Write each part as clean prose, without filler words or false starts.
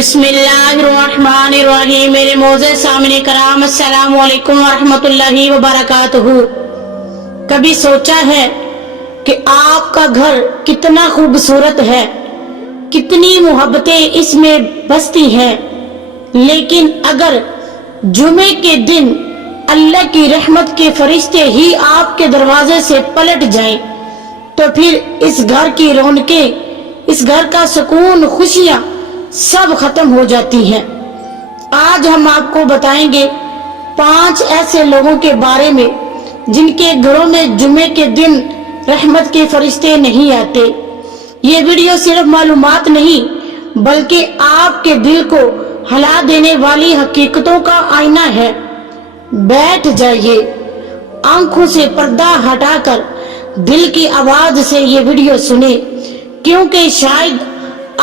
बिस्मिल्लाहिर्रहमानिर्रहीम। मेरे मोज़े सामने कराम, अस्सलाम वालेकुम वरहमतुल्लाहि वबरकातुहू। कभी सोचा है कि आपका घर कितना खूबसूरत है, कितनी मोहब्बतें इसमें बसती हैं, लेकिन अगर जुमे के दिन अल्लाह की रहमत के फरिश्ते ही आपके दरवाजे से पलट जाएं, तो फिर इस घर की रौनकें, इस घर का सुकून, खुशियां सब खत्म हो जाती हैं। आज हम आपको बताएंगे 5 ऐसे लोगों के बारे में जिनके घरों में जुमे के दिन रहमत के फरिश्ते नहीं आते। ये वीडियो सिर्फ मालूमात नहीं बल्कि आपके दिल को हिला देने वाली हकीकतों का आईना है। बैठ जाइए, आंखों से पर्दा हटाकर दिल की आवाज से ये वीडियो सुने, क्योंकि शायद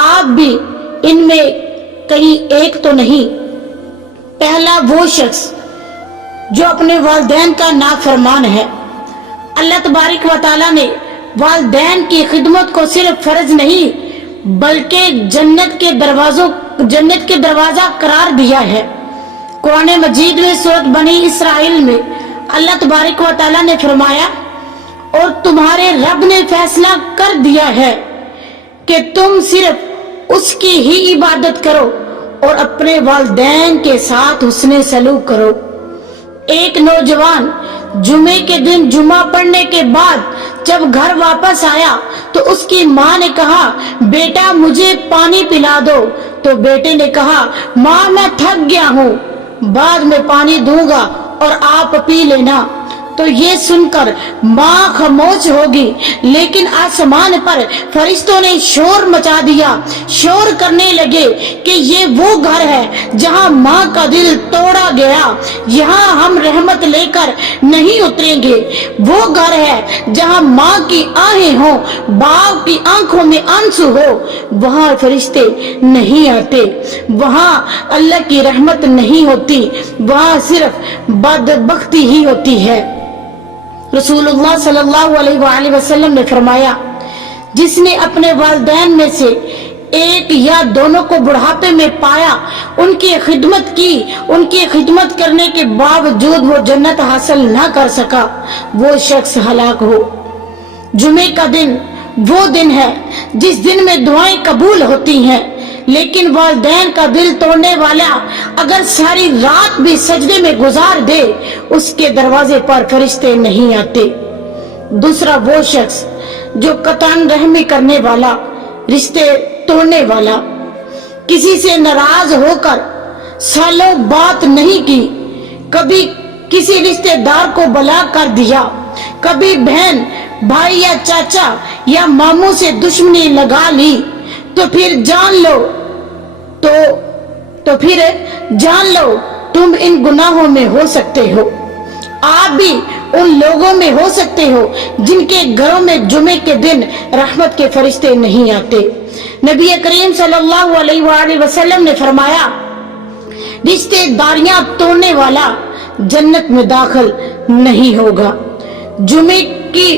आप भी इनमें कहीं एक तो नहीं। पहला वो शख्स जो अपने वालिदैन का नाफरमान है। अल्लाह तबारक व तआला ने वालिदैन की खिदमत को सिर्फ फर्ज नहीं बल्कि जन्नत के दरवाजा करार दिया है। कुरान मजीद में सूरत बनी इसराइल में अल्लाह तबारक व तआला ने फरमाया, और तुम्हारे रब ने फैसला कर दिया है कि तुम सिर्फ उसकी ही इबादत करो और अपने वालिदैन के साथ हुस्ने सलूक करो। एक नौजवान जुमे के दिन जुमा पढ़ने के बाद जब घर वापस आया तो उसकी माँ ने कहा, बेटा मुझे पानी पिला दो। तो बेटे ने कहा, माँ मैं थक गया हूँ, बाद में पानी दूंगा और आप पी लेना। तो ये सुनकर माँ खामोश होगी, लेकिन आसमान पर फरिश्तों ने शोर मचा दिया। शोर करने लगे कि ये वो घर है जहाँ माँ का दिल तोड़ा गया, यहाँ हम रहमत लेकर नहीं उतरेंगे। वो घर है जहाँ माँ की आहें हो, बाप की आंखों में आंसू हो, वहाँ फरिश्ते नहीं आते, वहाँ अल्लाह की रहमत नहीं होती, वहाँ सिर्फ बदबख्ती ही होती है। रसूलुल्लाह सल्लल्लाहु अलैहि वसल्लम ने फरमाया, जिसने अपने वालिदैन में से एक या दोनों को बुढ़ापे में पाया, उनकी खिदमत करने के बावजूद वो जन्नत हासिल ना कर सका, वो शख्स हलाक हो। जुमे का दिन वो दिन है जिस दिन में दुआएं कबूल होती हैं, लेकिन वालिदैन का दिल तोड़ने वाला अगर सारी रात भी सजदे में गुजार दे, उसके दरवाजे पर फरिश्ते नहीं आते। दूसरा वो शख्स जो कतान रहमी करने वाला, रिश्ते तोड़ने वाला, किसी से नाराज होकर सालों बात नहीं की, कभी किसी रिश्तेदार को बला कर दिया, कभी बहन, भाई या चाचा या मामू से दुश्मनी लगा ली, तो फिर जान लो तुम इन गुनाहों में हो सकते हो। आप भी उन लोगों में हो सकते हो जिनके घरों में जुमे के दिन रहमत के फरिश्ते नहीं आते। नबी करीम सल्लल्लाहु अलैहि वसल्लम ने फरमाया, रिश्तेदारियां तोड़ने वाला जन्नत में दाखिल नहीं होगा। जुमे की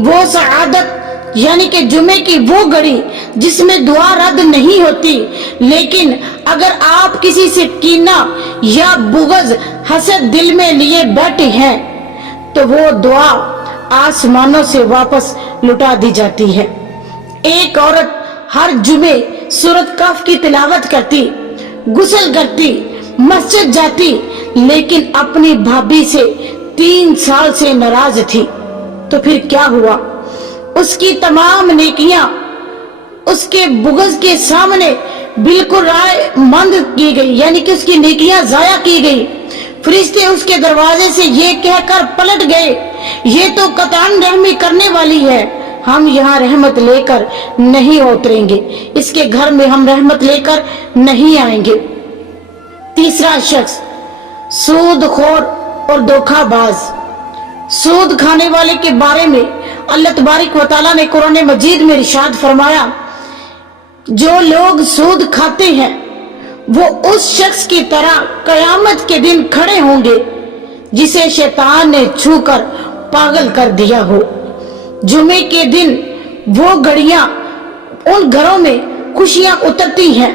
वो सआदत यानी कि जुमे की वो घड़ी जिसमें दुआ रद्द नहीं होती, लेकिन अगर आप किसी से कीना या बुग़्ज़, हसद दिल में लिए बैठे हैं तो वो दुआ आसमानों से वापस लुटा दी जाती है। एक औरत हर जुमे सूरत कफ की तिलावत करती, गुस्ल करती, मस्जिद जाती, लेकिन अपनी भाभी से 3 साल से नाराज थी। तो फिर क्या हुआ? उसकी तमाम नेकियां उसके बुग़्ज़ के सामने बिल्कुल राय मंद की गई, यानी कि उसकी नेकियां जाया की गई। फरिश्ते उसके दरवाजे से ये कहकर पलट गए, ये तो कतान रहमी करने वाली है, हम यहाँ रहमत लेकर नहीं उतरेंगे, इसके घर में हम रहमत लेकर नहीं आएंगे। तीसरा शख्स सूदखोर और धोखाबाज। सूद खाने वाले के बारे में अल्लाह तबारक व तआला ने कुरान मजीद में इरशाद फरमाया, जो लोग सूद खाते हैं वो उस शख्स की तरह कयामत के दिन खड़े होंगे जिसे शैतान ने छूकर पागल कर दिया हो। जुमे के दिन वो घड़ियां उन घरों में खुशियां उतरती हैं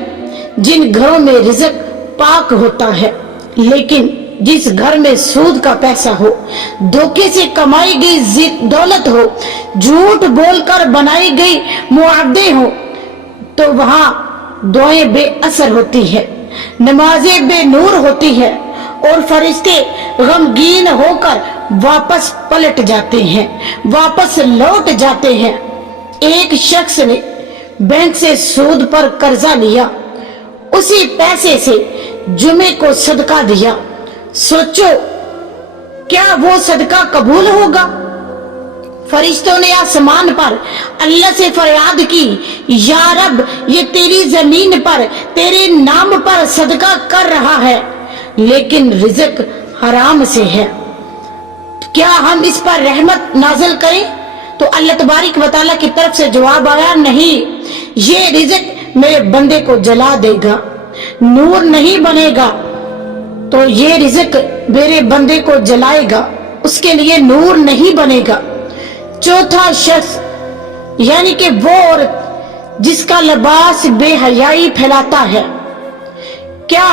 जिन घरों में रिज़्क पाक होता है, लेकिन जिस घर में सूद का पैसा हो, धोखे से कमाई गई दौलत हो, झूठ बोलकर बनाई गई मुआवजे हो, तो वहां दुआएं बेअसर होती है, नमाजें बेनूर होती है और फरिश्ते गमगीन होकर वापस पलट जाते हैं, वापस लौट जाते हैं। एक शख्स ने बैंक से सूद पर कर्जा लिया, उसी पैसे से जुमे को सदका दिया। सोचो क्या वो सदका कबूल होगा? फरिश्तों ने आसमान पर अल्लाह से फरियाद की, या रब, ये तेरी जमीन पर तेरे नाम पर सदका कर रहा है, लेकिन रिज़्क हराम से है, क्या हम इस पर रहमत नाज़िल करें? तो अल्लाह तबारक व तआला की तरफ से जवाब आया, नहीं, ये रिज़्क मेरे बंदे को जला देगा, नूर नहीं बनेगा, तो ये रिज़्क मेरे बंदे को जलाएगा, उसके लिए नूर नहीं बनेगा। चौथा शख्स यानी कि वो औरत जिसका लिबास बेहयाई फैलाता है। क्या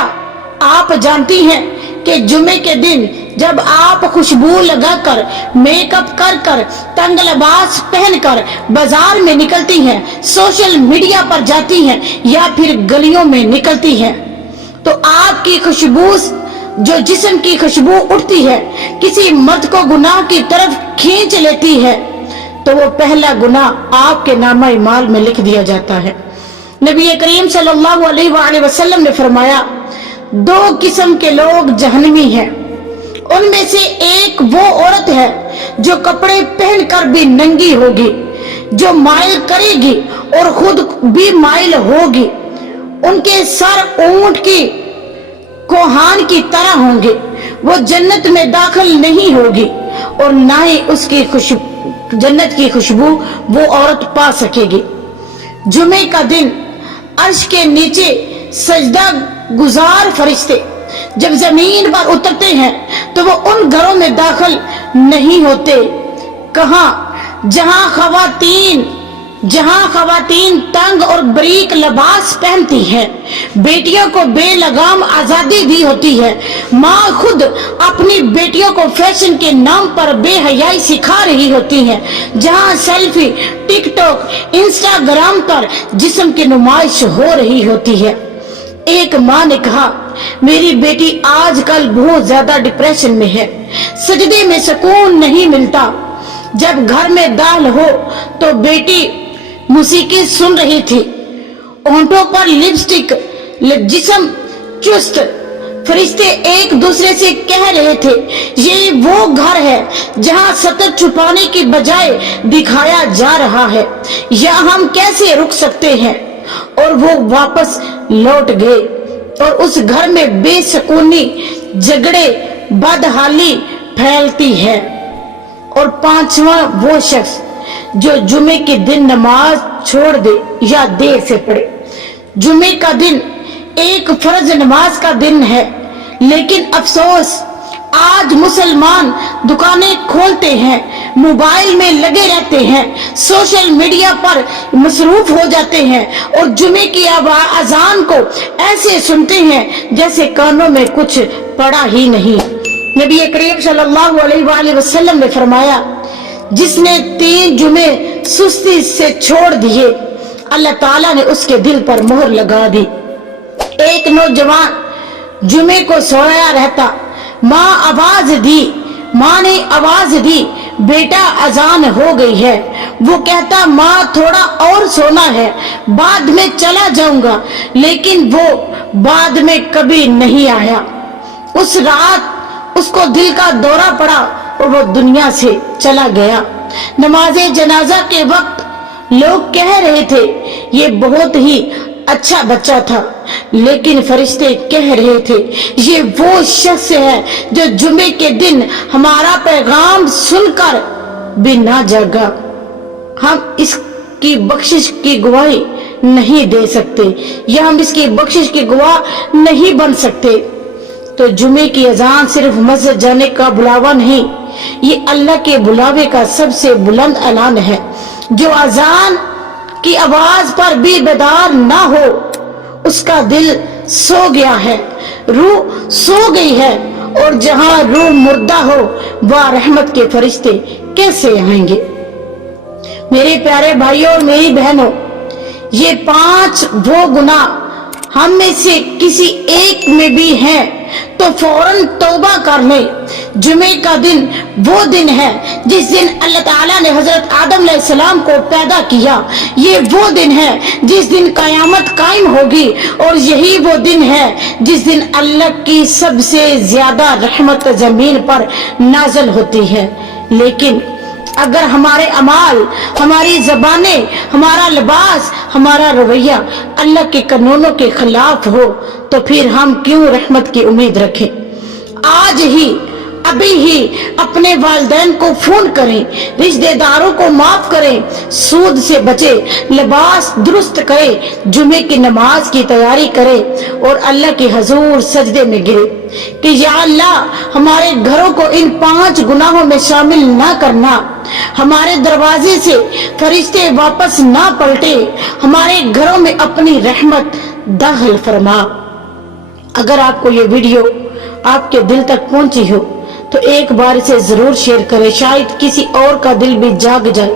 आप जानती हैं कि जुमे के दिन जब आप खुशबू लगाकर, मेकअप कर कर, तंग लिबास पहनकर बाजार में निकलती हैं, सोशल मीडिया पर जाती हैं या फिर गलियों में निकलती हैं, तो आपकी खुशबू, जो जिस्म की खुशबू उठती है, किसी मर्द को गुनाह की तरफ खींच लेती है, तो वो पहला गुनाह आपके नामा माल में लिख दिया जाता है। नबी करीम सल्लल्लाहु अलैहि वसल्लम ने फरमाया, दो किस्म के लोग जहन्नमी हैं। उनमें से एक वो औरत है जो कपड़े पहनकर भी नंगी होगी, जो माइल करेगी और खुद भी माइल होगी, उनके सर ऊंट की कोहान की तरह होंगे, वो जन्नत में दाखिल नहीं होगी और ना ही उसकी जन्नत की खुशबू वो औरत पा सकेगी। जुमे का दिन अर्श के नीचे सजदा गुजार फरिश्ते जब जमीन पर उतरते हैं तो वो उन घरों में दाखिल नहीं होते, कहां? जहां खवातीन तंग और बरीक लिबास पहनती हैं, बेटियों को बेलगाम आजादी दी होती है, माँ खुद अपनी बेटियों को फैशन के नाम पर बेहयाई सिखा रही होती हैं, जहां सेल्फी, टिकटॉक, इंस्टाग्राम पर जिस्म की नुमाइश हो रही होती है। एक माँ ने कहा, मेरी बेटी आजकल बहुत ज्यादा डिप्रेशन में है, सजदे में सुकून नहीं मिलता, जब घर में दाल हो तो बेटी मौसीकी सुन रही थी, होंठों पर लिपस्टिक, जिस्म चुस्त। फरिश्ते एक दूसरे से कह रहे थे, ये वो घर है जहां सतर छुपाने की बजाय दिखाया जा रहा है, या हम कैसे रुक सकते हैं? और वो वापस लौट गए और उस घर में बेसुकूनी, झगड़े, बदहाली फैलती है। और पांचवा वो शख्स जो जुमे के दिन नमाज छोड़ दे या देर से पढ़े। जुमे का दिन एक फर्ज नमाज का दिन है, लेकिन अफसोस आज मुसलमान दुकानें खोलते हैं, मोबाइल में लगे रहते हैं, सोशल मीडिया पर मसरूफ हो जाते हैं और जुमे की अजान को ऐसे सुनते हैं जैसे कानों में कुछ पड़ा ही नहीं। नबी करीम सल्लल्लाहु अलैहि वसल्लम ने फरमाया, जिसने 3 जुमे सुस्ती से छोड़ दिए, अल्लाह ताला ने उसके दिल पर मोहर लगा दी। एक नौजवान जुमे को सोया रहता, माँ ने आवाज दी, बेटा अजान हो गई है। वो कहता, माँ थोड़ा और सोना है, बाद में चला जाऊंगा, लेकिन वो बाद में कभी नहीं आया। उस रात उसको दिल का दौरा पड़ा और वो दुनिया से चला गया। नमाजे जनाजा के वक्त लोग कह रहे थे, ये बहुत ही अच्छा बच्चा था, लेकिन फरिश्ते कह रहे थे, ये वो शख्स है जो जुमे के दिन हमारा पैगाम सुनकर भी ना जागा। हम इसकी बख्शिश की गवाही नहीं दे सकते या हम इसकी बख्शिश की गवाह नहीं बन सकते। तो जुमे की अजान सिर्फ मस्जिद जाने का बुलावा नहीं, ये अल्लाह के बुलावे का सबसे बुलंद ऐलान है। जो अजान की आवाज पर भी बेदार ना हो, उसका दिल सो गया है, रूह सो गई है, और जहां रूह मुर्दा हो वह रहमत के फरिश्ते कैसे आएंगे। मेरे प्यारे भाइयों और मेरी बहनों, ये 5 वो गुनाह हम में से किसी एक में भी है तो फौरन तौबा कर ले। जुमे का दिन वो दिन है जिस दिन अल्लाह ताला ने हजरत आदम अलैहिस्सलाम को पैदा किया। ये वो दिन है जिस दिन कयामत कायम होगी, और यही वो दिन है जिस दिन अल्लाह की सबसे ज्यादा रहमत जमीन पर नाज़िल होती है। लेकिन अगर हमारे अमाल, हमारी जबानें, हमारा लिबास, हमारा रवैया अल्लाह के कानूनों के खिलाफ हो तो फिर हम क्यों रहमत की उम्मीद रखें। आज ही, अभी ही अपने वालिदैन को फोन करें, रिश्तेदारों को माफ करें, सूद से बचे, लिबास दुरुस्त करें, जुमे की नमाज की तैयारी करें और अल्लाह के हजूर सजदे में गिरे कि या अल्लाह हमारे घरों को इन 5 गुनाहों में शामिल ना करना, हमारे दरवाजे से फरिश्ते वापस ना पलटे, हमारे घरों में अपनी रहमत दाखिल फरमा। अगर आपको ये वीडियो आपके दिल तक पहुंची हो तो एक बार इसे जरूर शेयर करें, शायद किसी और का दिल भी जाग जाए।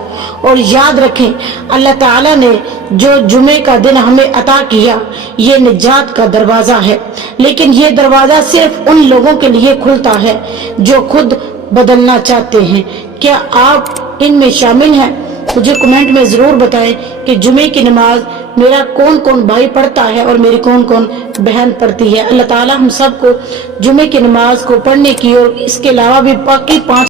और याद रखें, अल्लाह ताला ने जो जुमे का दिन हमें अता किया ये निजात का दरवाजा है, लेकिन ये दरवाजा सिर्फ उन लोगों के लिए खुलता है जो खुद बदलना चाहते हैं। क्या आप इनमें शामिल हैं? मुझे कमेंट में जरूर बताएं कि जुमे की नमाज मेरा कौन कौन भाई पढ़ता है और मेरी कौन कौन बहन पढ़ती है। अल्लाह ताला हम सबको जुमे की नमाज को पढ़ने की और इसके अलावा भी बाकी 5